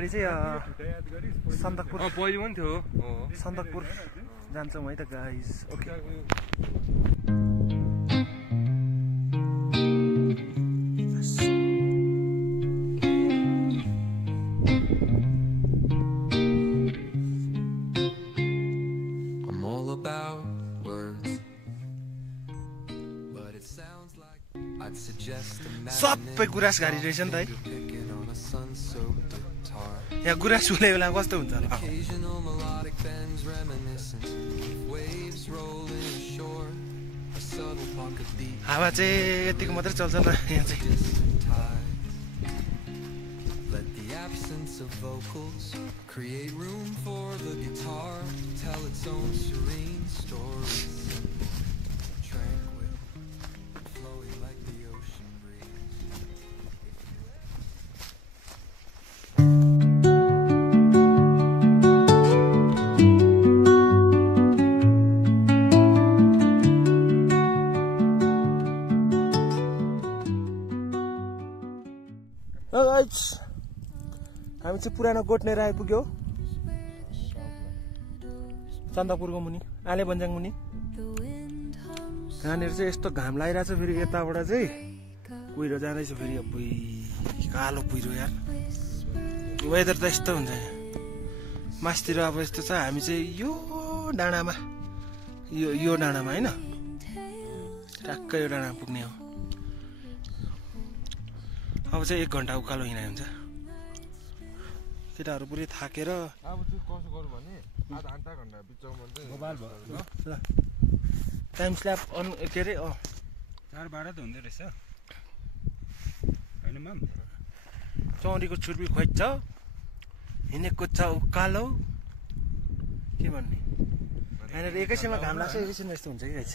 पछाडि चाहिँ सन्दकपुर पहिले पनि थियो सन्दकपुर जान्छौँ है त गाइस ओके सबै गुराँस घारी रहेछ नि त है यहाँ गुराँस उले बेला कस्तो हुन्छ होला हावा चाहिँ यतिको मात्रै चल्छ नि यहाँ चाहिँ हामी चाहिँ पुरानो गोठनेर आइपुग्यो सन्दकपुरको मुनि आले बन्जाङ मुनि यहाँनिर चाहिँ यस्तो घाम लागिरहेछ फेरि यताबाट चाहिँ कुहिरो जाँदैछ फेरि कालो कुहिरो यार वेदर त यस्तो हुन्छ यहाँ मासतिर अब यस्तो छ हामी चाहिँ यो डाँडामा यो डाँडामा होइन ट्याक्कै यो डाँडामा पुग्ने हो अब चाहिँ 1 घन्टा उकालो हिँडाइ हुन्छ केटाहरू पुरै थाकेर अब चाहिँ कसो गरौँ भने आधा घन्टा बिचमा चाहिँ टाइम स्ल्याप अन के अरे 4:12 त हुँदो रहेछ होइन माम चौरीको छुर्पी खोज्छ हिँडेको छ उकालो के भन्ने यहाँनिर एकैछिनमा घाम लाग्छ एकैछिनमा यस्तो हुन्छ कि गाइस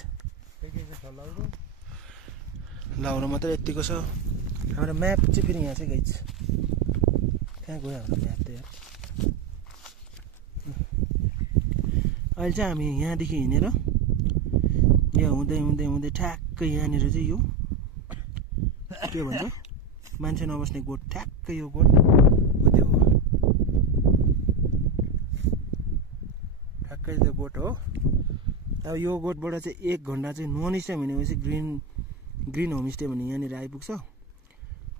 लाउरो मात्रै यतिको छ हाम्रो म्याप चाहिँ फेरि यहाँ चाहिँ गाइस कहाँ गयो हाम्रो म्याप त यार अहिले चाहिँ हामी यहाँदेखि हिँडेर यहाँ हुँदै हुँदै हुँदै ठ्याक्कै यहाँनिर चाहिँ यो के भन्छ मान्छे नबस्ने गोठ ठ्याक्कै यो गोठ त्यो हो ठ्याक्कै त्यो गोठ हो अब यो गोठबाट चाहिँ 1 घन्टा चाहिँ नन स्टप हिँडेपछि ग्रिन होमस्टे भन्ने यहाँनिर आइपुग्छ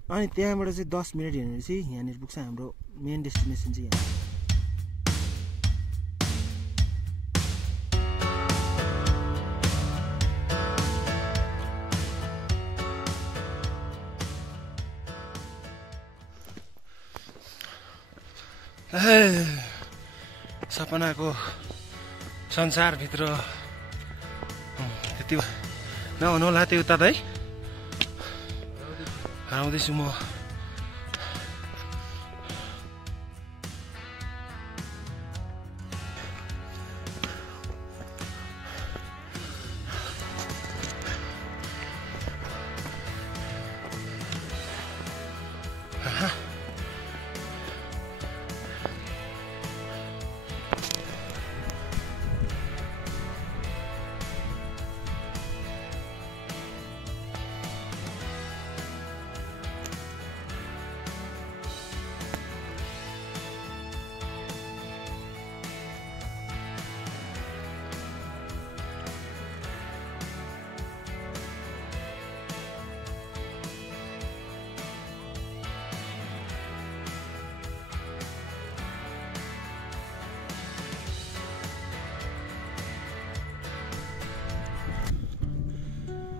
अनि त्यहाँबाट चाहिँ 10 मिनट हिँडेपछि यहाँनिर पुग्छ हाम्रो मेन डेस्टिनेसन चाहिँ यहाँ सपनाको संसारभित्र त्यति नहुनु होला त्यो उता त है आउँदैछु म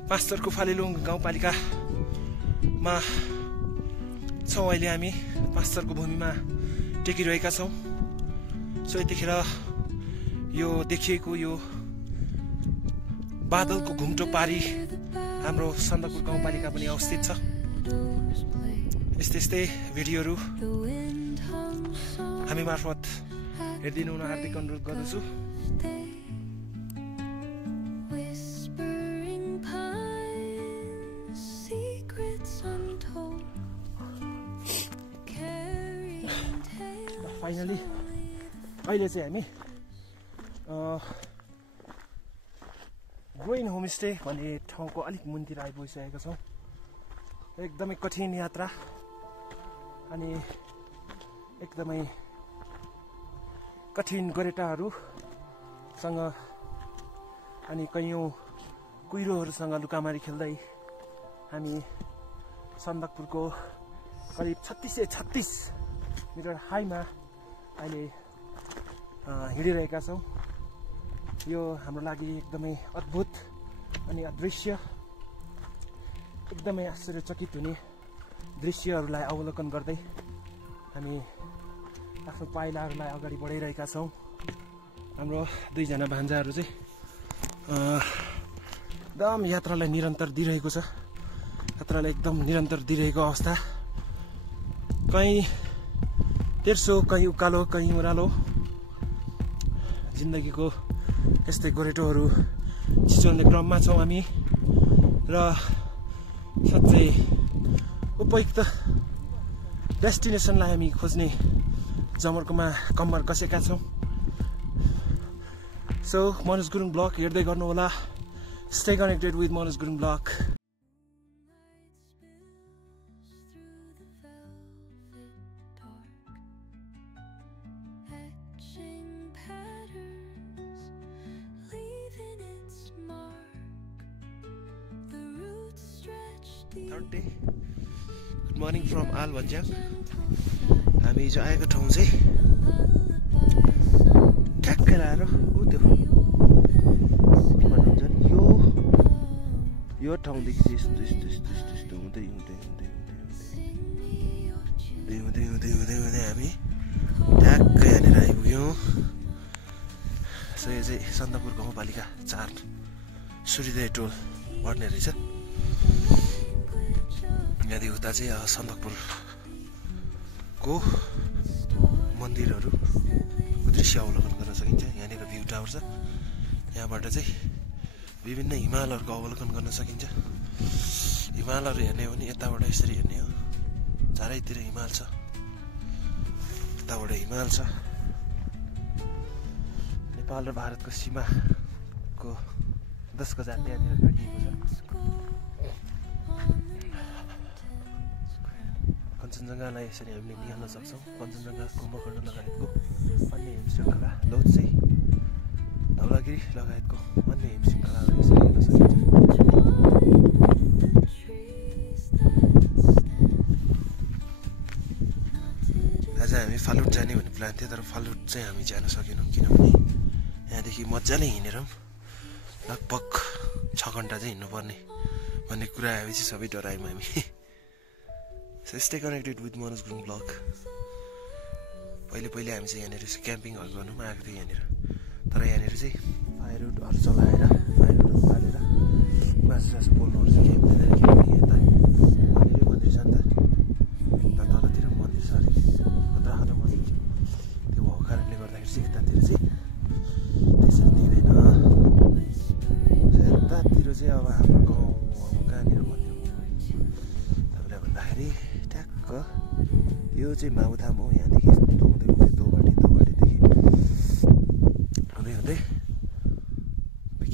पास्टरको फालिलुङ गाउँपालिकामा छौँ अहिले हामी पास्टरको भूमिमा टेकिरहेका छौँ सो यतिखेर यो देखिएको यो बादलको घुम्टो पारी हाम्रो सन्दकपुर गाउँपालिका पनि अवस्थित छ यस्तै यस्तै भिडियोहरू हामी मार्फत हेरिदिनु हुन हार्दिक अनुरोध गर्दछु फाइनली अहिले चाहिँ हामी ग्रोइन होमस्टे भन्ने ठाउँको अलिक मुनितिर आइपुगिसकेका छौँ एकदमै कठिन यात्रा अनि एकदमै कठिन गोरेटाहरूसँग अनि कैयौँ कुहिरोहरूसँग लुकामारी खेल्दै हामी सन्दकपुरको करिब 3636 मिटर हाईमा अहिले हिँडिरहेका छौँ। यो हाम्रो लागि एकदमै अद्भुत अनि अदृश्य एकदमै आश्चर्यचकित हुने दृश्यहरूलाई अवलोकन गर्दै हामी आफ्नो पाइलाहरूलाई अगाडि बढाइरहेका छौँ। हाम्रो दुईजना भान्जाहरू चाहिँ एकदम यात्रालाई निरन्तर दिइरहेको छ। यात्रालाई एकदम निरन्तर दिइरहेको अवस्था, कहीँ तेर्सो कहीँ उकालो कहीँ ओह्रालो जिन्दगीको यस्तै गोरेटोहरू चिच्याउने क्रममा छौँ हामी र साँच्चै उपयुक्त डेस्टिनेसनलाई हामी खोज्ने जमर्कोमा कम्मर कसेका छौँ। सो मनोज गुरुङ ब्लग हेर्दै गर्नुहोला। Stay connected with Manoj Gurung blog. Third day, good morning from Aal Bhanjyang. हामी हिजो आएको ठाउँ चाहिँ ठ्याक्कै लाएर ऊ त्यो के भन्नुहुन्छ नि यो ठाउँदेखि चाहिँ यस्तो यस्तो यस्तो यस्तो यस्तो हुँदै हुँदै हुँदै हुँदै हुँदै हुँदै हुँदै हुँदै हामी ठ्याक्कै यहाँनिर आइपुग्यौँ। सो यो चाहिँ सन्दकपुर गाउँपालिका 4 सूर्योदय टोल पर्ने रहेछ। यहाँदेखि उता चाहिँ सन्दकपुरको मन्दिरहरूको दृश्य अवलोकन गर्न सकिन्छ। यहाँनिर भ्यू टावर छ, यहाँबाट चाहिँ विभिन्न हिमालहरूको अवलोकन गर्न सकिन्छ। हिमालहरू हेर्ने हो भने यताबाट यसरी हेर्ने हो, चारैतिर हिमाल छ, यताबाट हिमाल छ। नेपाल र भारतको सीमाको 10 गजा त्यहाँनिर गाडिएको छ। कञ्चनजङ्घालाई यसरी हामीले निहाल्न सक्छौँ। कञ्चनजङ्घा, कुम्भकर्ण लगायतको अन्य हिमशृङ्खला, लोत्से, धौलागिरी लगायतको अन्य हिमशृङ्खलाहरू यसरी हेर्न सकिन्छ। आज हामी फालुट जाने भन्ने प्लान थियो, तर फालुट चाहिँ हामी जान सकेनौँ किनभने यहाँदेखि मजाले हिँडेर लगभग 6 घन्टा चाहिँ हिँड्नुपर्ने भन्ने कुरा आएपछि सबै डरायौँ हामी। So stay connected with Manoj Gurung blog. पहिले हामी चाहिँ यहाँनिर क्याम्पिङहरू गर्नु पनि आएको थियो यहाँनिर, तर यहाँनिर चाहिँ फायरवुडहरू चलाएर फायरवुडहरू बालेर मासु पोल्नुहरू चाहिँ केही हुँदैन किनभने यता मन्दिर छ नि त, तलतिर मन्दिर छ अरे खतरा मन्दिर छ। त्यो भएको कारणले गर्दाखेरि चाहिँ यतातिर चाहिँ त्यसरी दिँदैन। यतातिर चाहिँ अब हाम्रो गाउँ कहाँनिर मन्दिर तपाईँलाई भन्दाखेरि ठ्याक्क यो चाहिँ माउथाम हो। यहाँदेखि यस्तो हुँदै हुँदै दोबाटेदेखि हुँदै हुँदै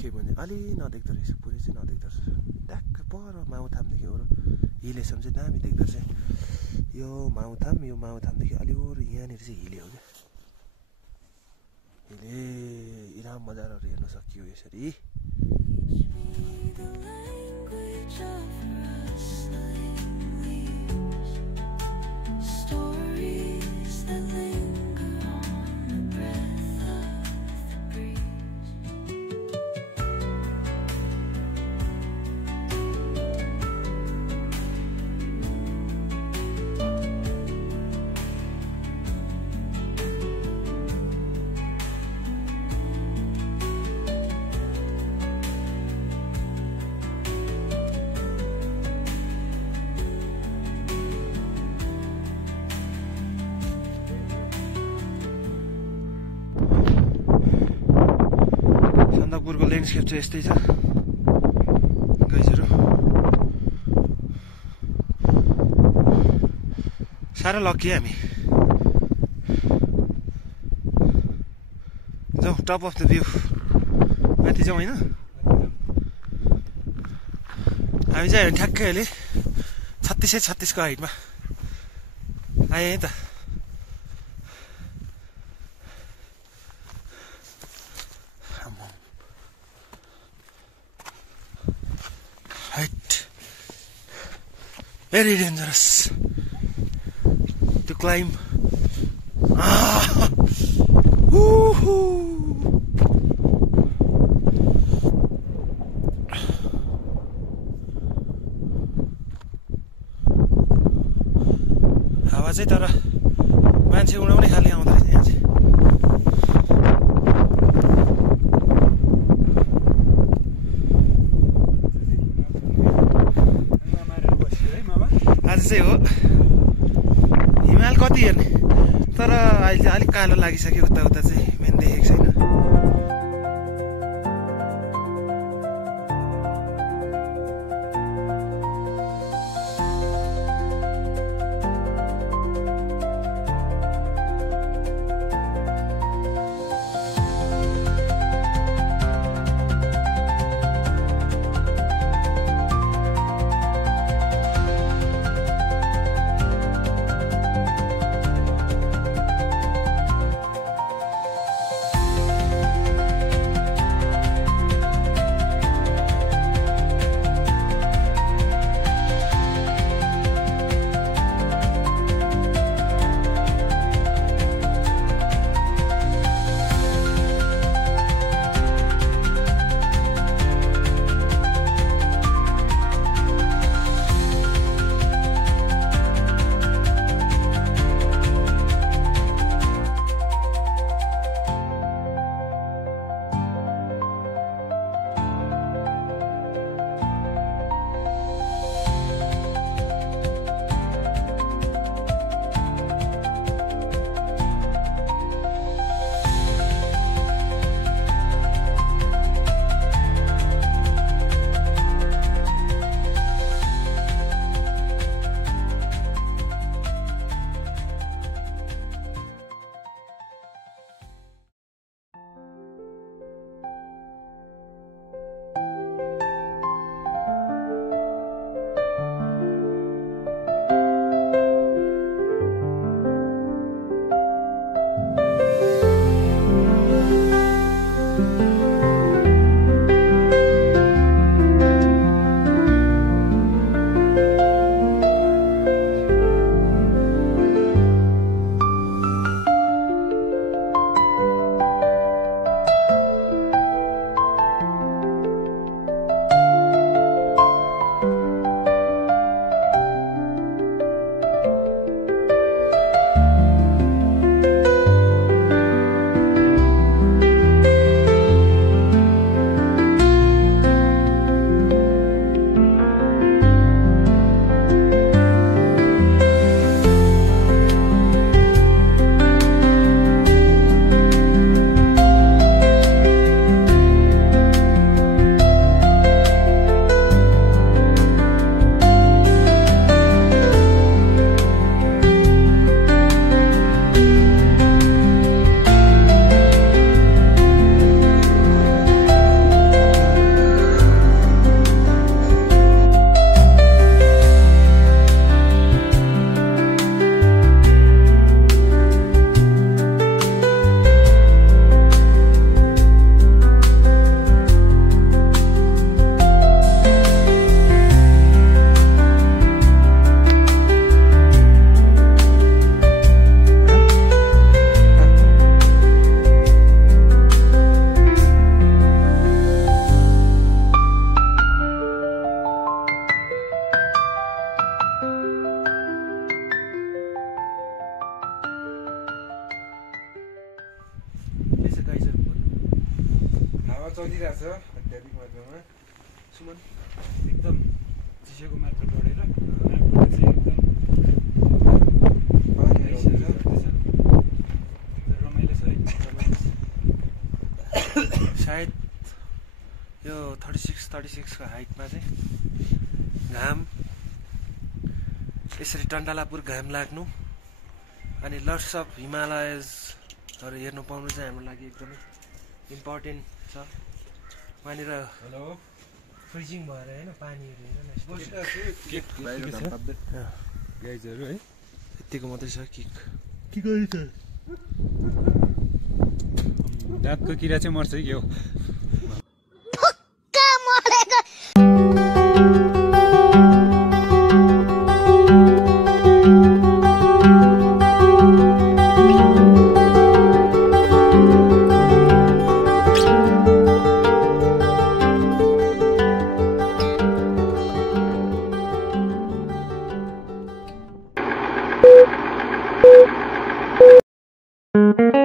के भने अलि नदेख्दो रहेछ, पुरै चाहिँ नदेख्दो रहेछ। ट्याक्क पर माउथामदेखि अरू हिलेसम्म चाहिँ दामी देख्दो रहेछ। यो माउथामदेखि अलि अरू यहाँनिर चाहिँ हिले हो क्या, हिले इलाम मजाहरू हेर्न सकियो यसरी। सन्दकपुरको ल्यान्डस्केप चाहिँ यस्तै छ गाइजहरू। साह्रो लकी हामी। जाउँ टप अफ द भ्यू माथि जाउँ होइन। हामी चाहिँ ठ्याक्कै अहिले 3636 को हाइटमा आएँ है त। Very dangerous to climb. हावा चाहिँ तर मान्छे उडाउने खाली आउँदो रहेछ यहाँ चाहिँ। आज चाहिँ हो हिमाल कति हेर्ने, तर अहिले चाहिँ अलिक कालो लागिसक्यो। उता चाहिँ मेन देखेको छैन। चलिरहेछ अत्याधिक मात्रामा। सुमन एकदम चिसोको मात्रा बढेर आगोले चाहिँ एकदम पानी रमाइलो छ है। सायद यो 36 को हाइटमा चाहिँ घाम यसरी टन्टालापुर घाम लाग्नु अनि लट्स अफ हिमालयजहरू हेर्नु पाउनु चाहिँ हाम्रो लागि एकदमै इम्पोर्टेन्ट छ। वहाँनिर हेलो फ्रिजिङ भएर होइन पानीहरू हेर न गाइजहरू है यतिको मात्रै छ किक दाँतको किरा चाहिँ मर्छ है के हो। है